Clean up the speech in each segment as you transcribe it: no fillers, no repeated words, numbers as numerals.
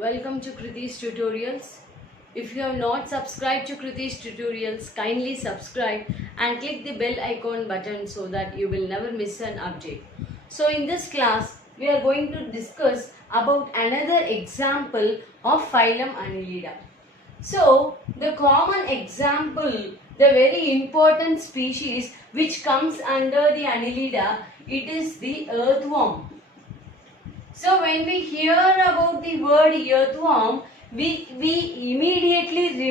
Welcome to Kriti's Tutorials. If you have not subscribed to Kriti's Tutorials, kindly subscribe and click the bell icon button so that you will never miss an update. So in this class, we are going to discuss about another example of phylum Annilida. So the common example, the very important species which comes under the Annilida, it is the earthworm. So when we hear about the word earthworm, we immediately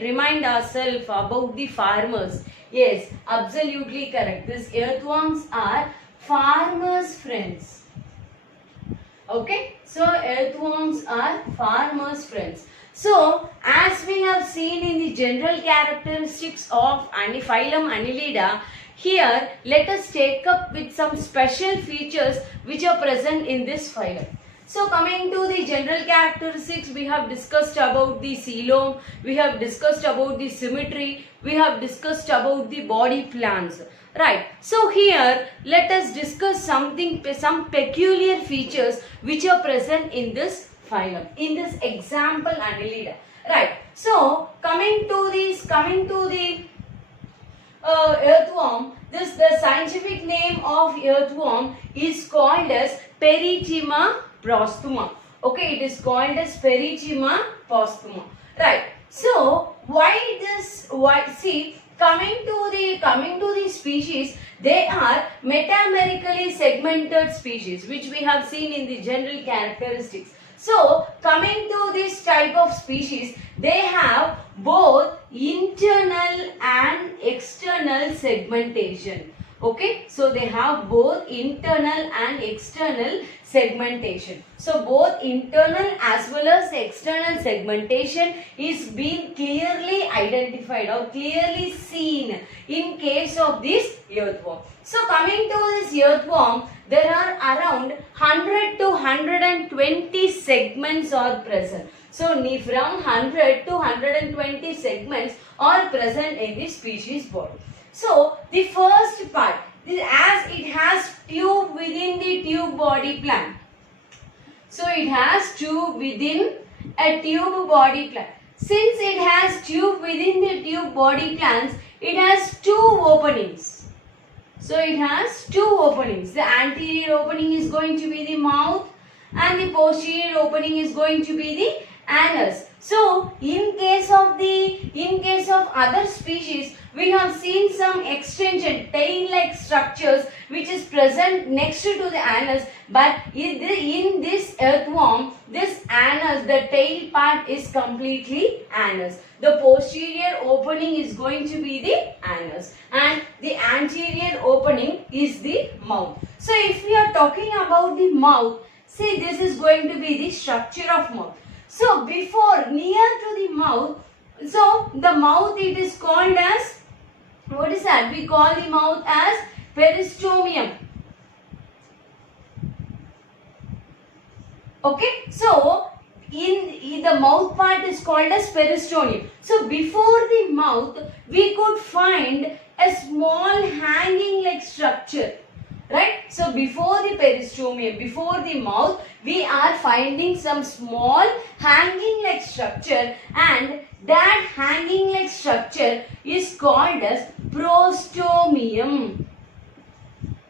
remind ourselves about the farmers. Yes, absolutely correct. These earthworms are farmers' friends. Okay, so earthworms are farmers' friends. So as we have seen in the general characteristics of phylum Annilida, here let us take up with some special features which are present in this phylum. So coming to the general characteristics, we have discussed about the coelom, we have discussed about the symmetry, we have discussed about the body plans. Right. So here let us discuss some peculiar features which are present in this phylum, in this example Annilida. Right. So coming to the earthworm, the scientific name of earthworm is called as Perithema postuma. Okay, it is called as Perithema postuma. Right. So coming to the species, they are metamerically segmented species which we have seen in the general characteristics. So coming to this type of species, they have both internal and external segmentation. Okay, so they have both internal and external segmentation. So both internal as well as external segmentation is being clearly identified or clearly seen in case of this earthworm. So coming to this earthworm, there are around 100 to 120 segments are present. So from 100 to 120 segments are present in the species body. So the first part, as it has tube within the tube body plan. So it has tube within a tube body plan. Since it has tube within the tube body plans, it has two openings. So it has two openings. The anterior opening is going to be the mouth and the posterior opening is going to be the anus. So in case of other species, we have seen some extension tail-like structures which is present next to the anus, but in this earthworm, this anus, the tail part is completely anus. The posterior opening is going to be the anus and the anterior opening is the mouth. So if we are talking about the mouth, see, this is going to be the structure of mouth. So before, near to the mouth, so the mouth, it is called as, what is that? We call the mouth as peristomium. Okay, so in the mouth part is called as peristomium. So before the mouth, we could find a small hanging like structure. Right? So before the peristomium, before the mouth, we are finding some small hanging like structure, and that hanging like structure is called as prostomium.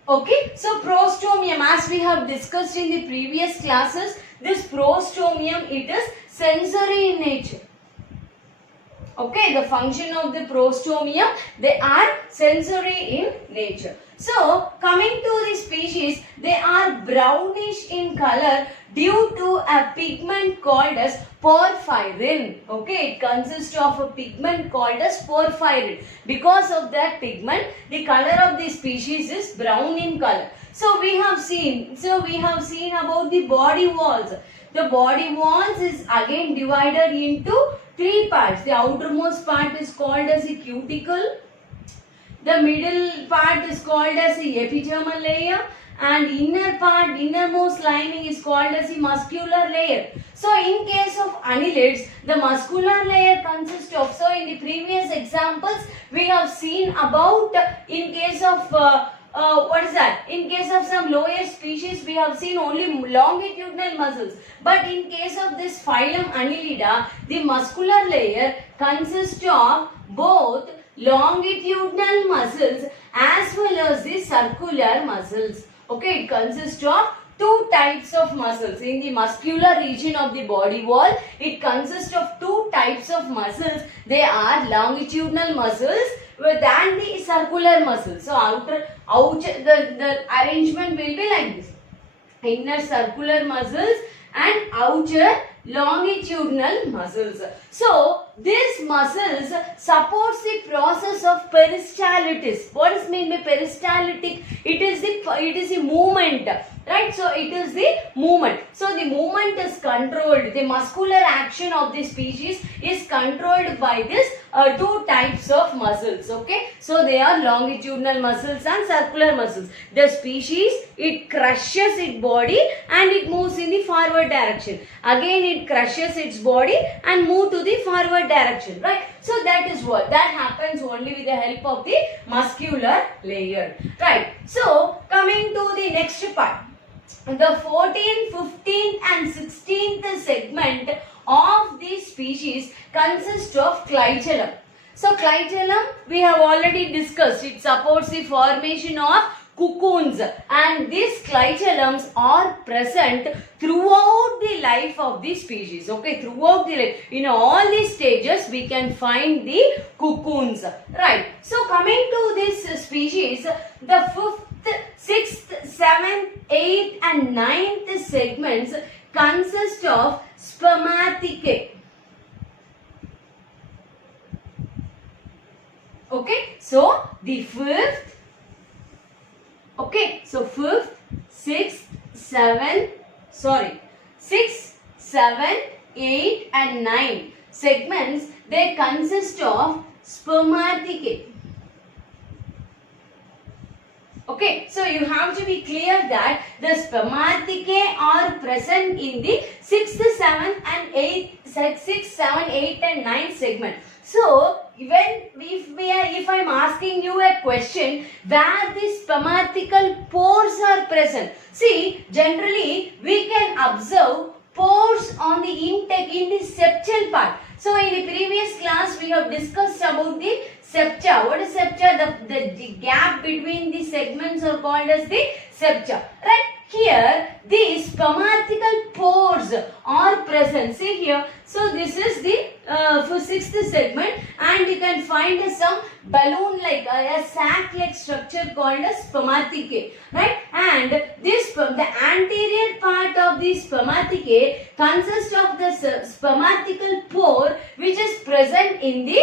Okay, so prostomium, as we have discussed in the previous classes, this prostomium, it is sensory in nature. Okay, the function of the prostomium, they are sensory in nature. So, coming to the species, they are brownish in color due to a pigment called as porphyrin. Okay, it consists of a pigment called as porphyrin. Because of that pigment, the color of the species is brown in color. So we have seen about the body walls. The body walls is again divided into three parts. The outermost part is called as a cuticle. The middle part is called as the epidermal layer, and innermost lining is called as the muscular layer. So in case of annelids, the muscular layer consists of, so in the previous examples we have seen about, in case of what is that? In case of some lower species, we have seen only longitudinal muscles. But in case of this phylum Annilida, the muscular layer consists of both longitudinal muscles as well as the circular muscles. Okay, it consists of two types of muscles. In the muscular region of the body wall, it consists of two types of muscles. They are longitudinal muscles than the circular muscles. So the arrangement will be like this: inner circular muscles and outer longitudinal muscles. So these muscles supports the process of peristalsis. What is meant by peristaltic? It is the movement, right? So it is the movement. So the movement is controlled. The muscular action of the species is controlled by this two types of muscles. Okay, so they are longitudinal muscles and circular muscles. The species, it crushes its body and it moves in the forward direction. Again it crushes its body and move to the forward direction, right? So that is what that happens only with the help of the muscular layer, right? So coming to the next part, the 14th, 15th and 16th segment of the species consist of clitellum. So clitellum we have already discussed. It supports the formation of cocoons, and these clitellums are present throughout the life of the species. Okay, throughout the life, in all these stages we can find the cocoons, right? So coming to this species, the 5th, 6th, 7th, 8th and 9th segments consist of Spermatheca. Okay, so the 5th, okay, so 5th, 6th, 7th, 6, 7, 8 and 9 segments, they consist of Spermatheca. Okay, so you have to be clear that the Spermatheca are present in the 6th, 7th and 8th, 6, 7, 8 and 9 segment. So if I am asking you a question where the spermatical pores are present, see, generally we can observe pores on the intake in the septal part. So in the previous class we have discussed about the septa. What is septa? The gap between the segments are called as the septa, right? Here the spermatical pores are present. See here. So this is the 6th segment, and you can find some balloon like a sac like structure called as Spermatheca, right? And this the anterior part of the Spermatheca consists of the spermatical pore which is present in the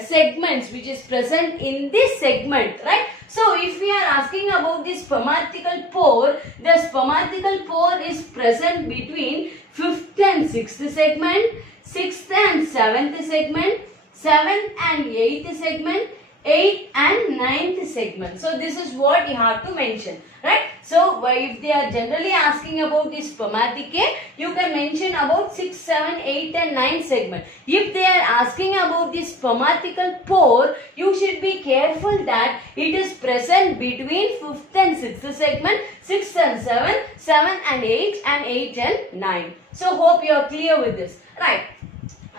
segments, which is present in this segment, right? So if we are asking about the spermatical pore, the spermatical pore is present between 5th and 6th segment, 6th and 7th segment, 7th and 8th segment, 8th and 9th segment. So this is what you have to mention, right? So if they are generally asking about the Spermatheca, you can mention about 6, 7, 8 and 9 segment. If they are asking about the spermatical pore, you should be careful that it is present between 5th and 6th segment, 6 and 7, 7 and 8 and 8 and 9. So hope you are clear with this, right?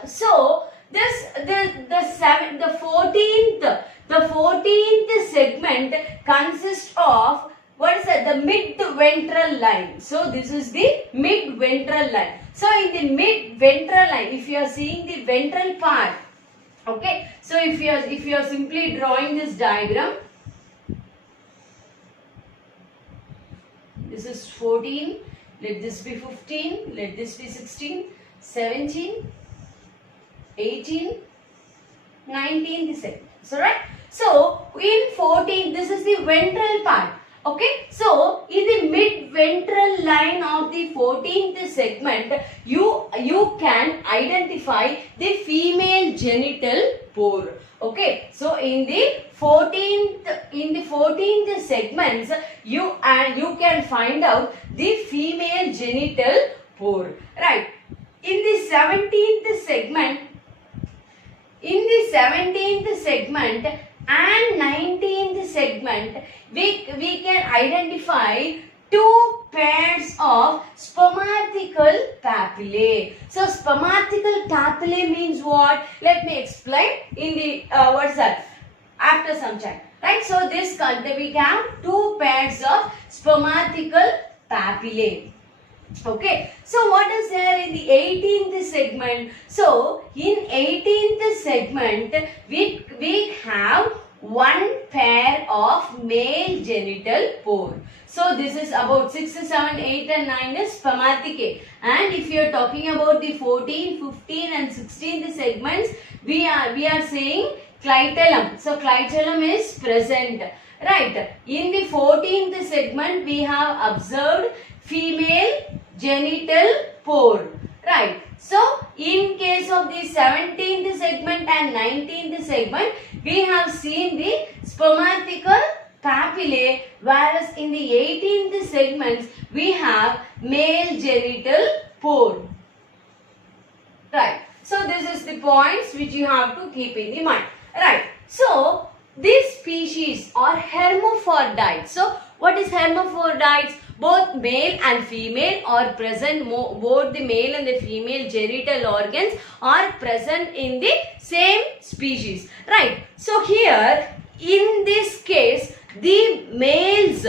So the 14th segment consists of the mid-ventral line. So this is the mid-ventral line. So in the mid-ventral line, if you are seeing the ventral part, okay, so if you are simply drawing this diagram, this is 14, let this be 15, let this be 16, 17, 18, 19 segment. So right, so in 14, this is the ventral part. Okay, so in the mid-ventral line of the 14th segment, you can identify the female genital pore. Okay, so in the 14th segments, you can find out the female genital pore. Right. In the 17th segment, and 19th segment, we can identify two pairs of spermatical papillae. So spermatical papillae means what? Let me explain in the what's that? After some time. Right? So this we have two pairs of spermatical papillae. Okay, so what is there in the 18th segment? So in 18th segment we have one pair of male genital pore. So this is about 6, 7, 8 and 9 is spermathecae. And if you are talking about the 14, 15 and 16th segments, we are saying clitellum. So clitellum is present. Right. In the 14th segment we have observed female genital pore. Right. So in case of the 17th segment and 19th segment, we have seen the spermatical papillae, whereas in the 18th segments we have male genital pore. Right. So this is the points which you have to keep in the mind. Right. So these species are hermaphrodites. So what is hermaphrodites? Both male and female are present, both the male and the female genital organs are present in the same species. Right. So here in this case the males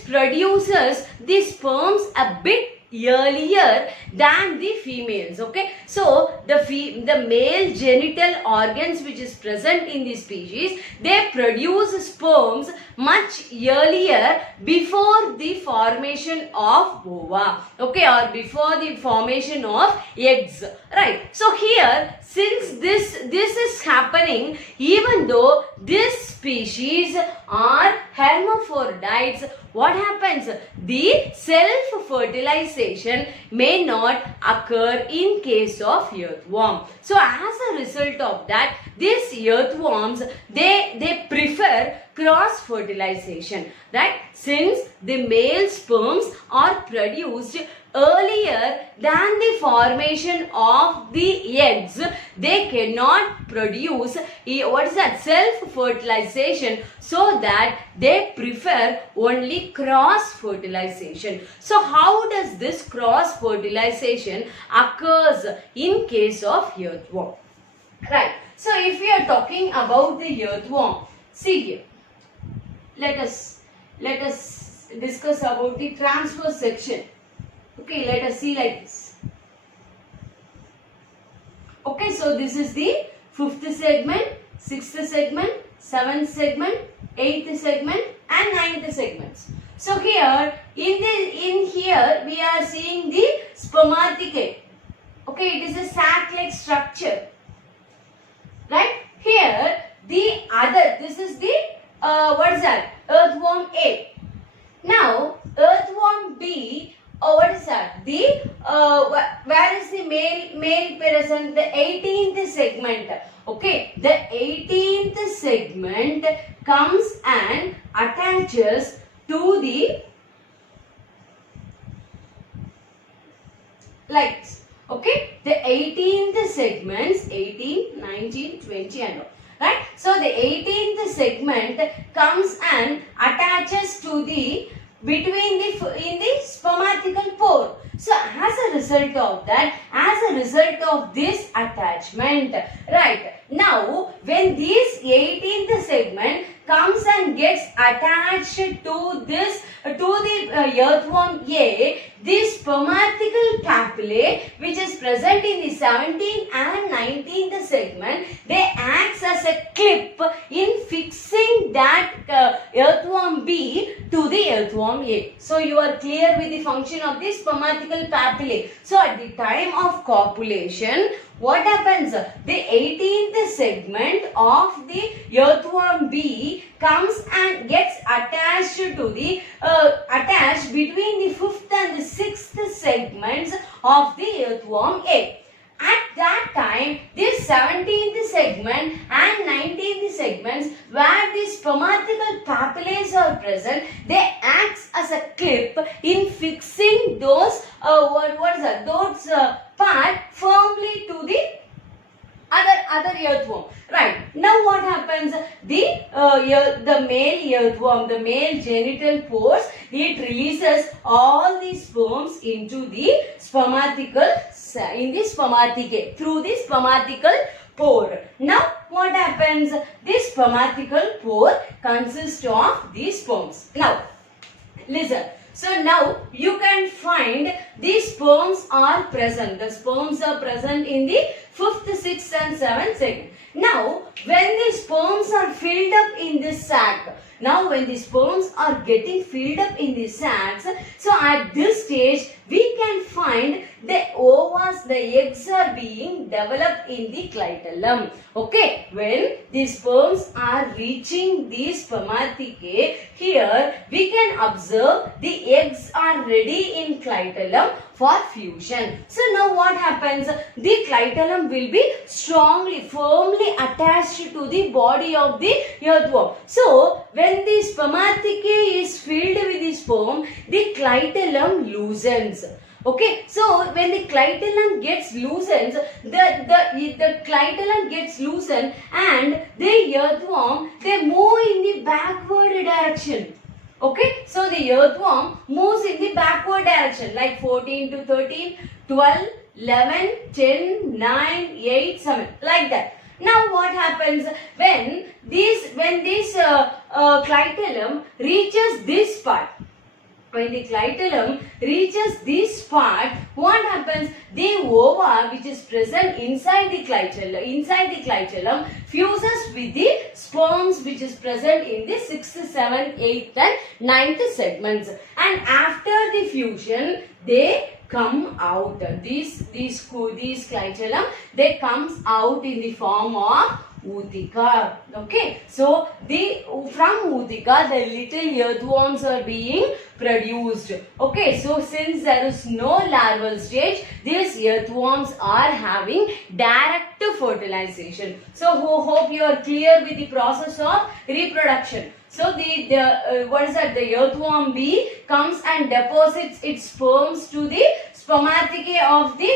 produces the sperms a bit earlier than the females. Okay, so the male genital organs which is present in the species, they produce sperms much earlier before the formation of ova, okay, or before the formation of eggs. Right. So here, since this is happening, even though this species are hermaphrodites, what happens? The self-fertilization may not occur in case of earthworm. So as a result of that, these earthworms, they prefer cross-fertilization. Right? Since the male sperms are produced earlier than the formation of the eggs, they cannot produce what is that? Self-fertilization, so that they prefer only cross-fertilization. So how does this cross-fertilization occurs in case of earthworm? Right. So if we are talking about the earthworm, see here. Let us discuss about the transverse section. Okay, let us see like this. Okay, so this is the 5th segment, 6th segment, 7th segment, 8th segment and 9th segments. So here, in here we are seeing the spermatheca. Okay, it is a sac-like structure. Right? Here, the other, this is the, what is that? Earthworm A. Now, earthworm B, what is that? The where is the male present? The 18th segment. Okay, the 18th segment comes and attaches to the lights. Okay, the 18th segments, 18, 19, 20 and all. Right? So the 18th segment comes and attaches to the in the spermatical pore. So as a result of that, as a result of this attachment, right, now when this 18th segment comes and gets attached to this to the earthworm A, this spermatical papillae which is present in the 17th and 19th segment, they acts as a clip in fixing that earthworm B to the earthworm A. So you are clear with the function of this spermatical papillae. So at the time of copulation, what happens? The 18th segment of the earthworm B comes and gets attached to the attached between the 5th and the 6th segments of the earthworm A. At that time, this 17th segment and 19th segments where the spermatical papillae are present, they acts as a clip in fixing those part firmly to the other earthworm. Right. Now what happens? The male earthworm, the male genital pores, it releases all the sperms into the spermatheca, through the spermathecal pore. Now what happens? This spermathecal pore consists of these sperms. Now listen. So now you can find these sperms are present. The sperms are present in the 5th, 6th and 7th segment. Now when the sperms are filled up in this sac, when the sperms are getting filled up in the sacs, so at this stage we can find the ovas, the eggs are being developed in the clitellum. Okay, when the sperms are reaching the spermathecae, here we can observe the eggs are ready in clitellum for fusion. So now what happens? The clitellum will be strongly, firmly attached to the body of the earthworm. So when the spermathecae is filled with the sperm, the clitellum loosens. Okay, so when the clitellum gets loosened, the clitellum gets loosened and the earthworm, they move in the backward direction. Okay, so the earthworm moves in the backward direction like 14 to 13, 12, 11, 10, 9, 8, 7, like that. Now what happens when this clitellum reaches this part? When the clitellum reaches this part, what happens? The ova which is present inside the clitellum fuses with the sperms which is present in the 6th, 7th, 8th and 9th segments. And after the fusion, they come out. These clitellum, they comes out in the form of ootheca. Okay, so from ootheca the little earthworms are being produced. Okay, so since there is no larval stage, these earthworms are having direct fertilization. So hope you are clear with the process of reproduction. So the earthworm B comes and deposits its sperms to the spermathecae of the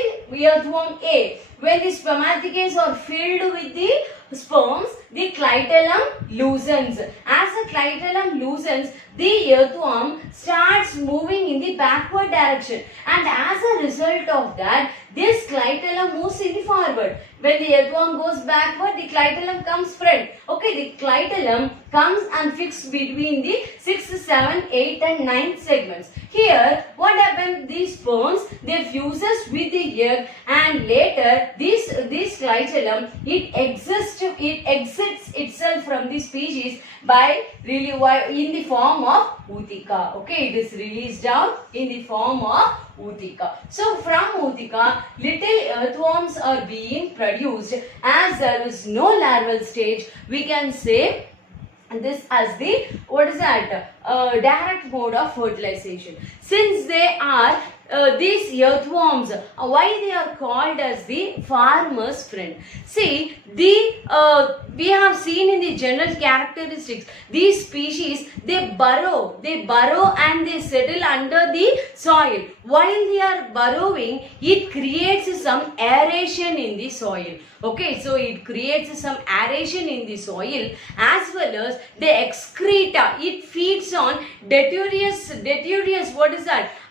earthworm A. When the spermathecae are filled with the sperms, the clitellum loosens. As the clitellum loosens, the earthworm starts moving in the backward direction, and as a result of that, this clitellum moves in the forward. When the earthworm goes backward, the clitellum comes front. Okay, the clitellum comes and fixed between the 6th, 7th, 8th and 9th segments. Here, what happens? These sperms, they fuses with the egg, and later this clitellum, it exits itself from the species by in the form of ootheca. Okay, it is released out in the form of ootheca. So from ootheca, little earthworms are being produced. As there is no larval stage, we can say this as the direct mode of fertilization. Since they are these earthworms, why they are called as the farmer's friend? See, we have seen in the general characteristics, these species, they burrow and they settle under the soil. While they are burrowing, it creates some aeration in the soil. Okay, so it creates some aeration in the soil, as well as the excreta. It feeds on detritus,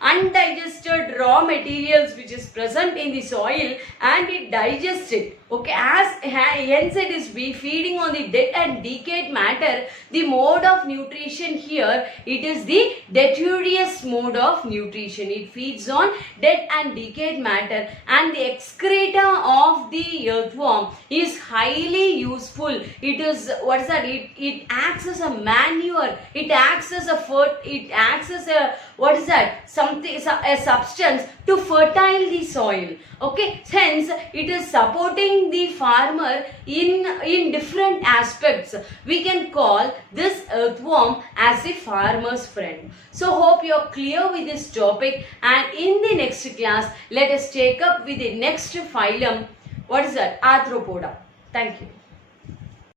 undigested raw materials which is present in the soil, and it digests it. Okay, hence it is feeding on the dead and decayed matter. The mode of nutrition here, it is the detritus mode of nutrition. It feeds on dead and decayed matter, and the excreta of the earthworm is highly useful. It is it acts as a manure. It acts as a a substance to fertile the soil. Okay, hence it is supporting the farmer in different aspects. We can call this earthworm as a farmer's friend. So hope you are clear with this topic, and in the next class let us take up with the next phylum. Arthropoda. Thank you.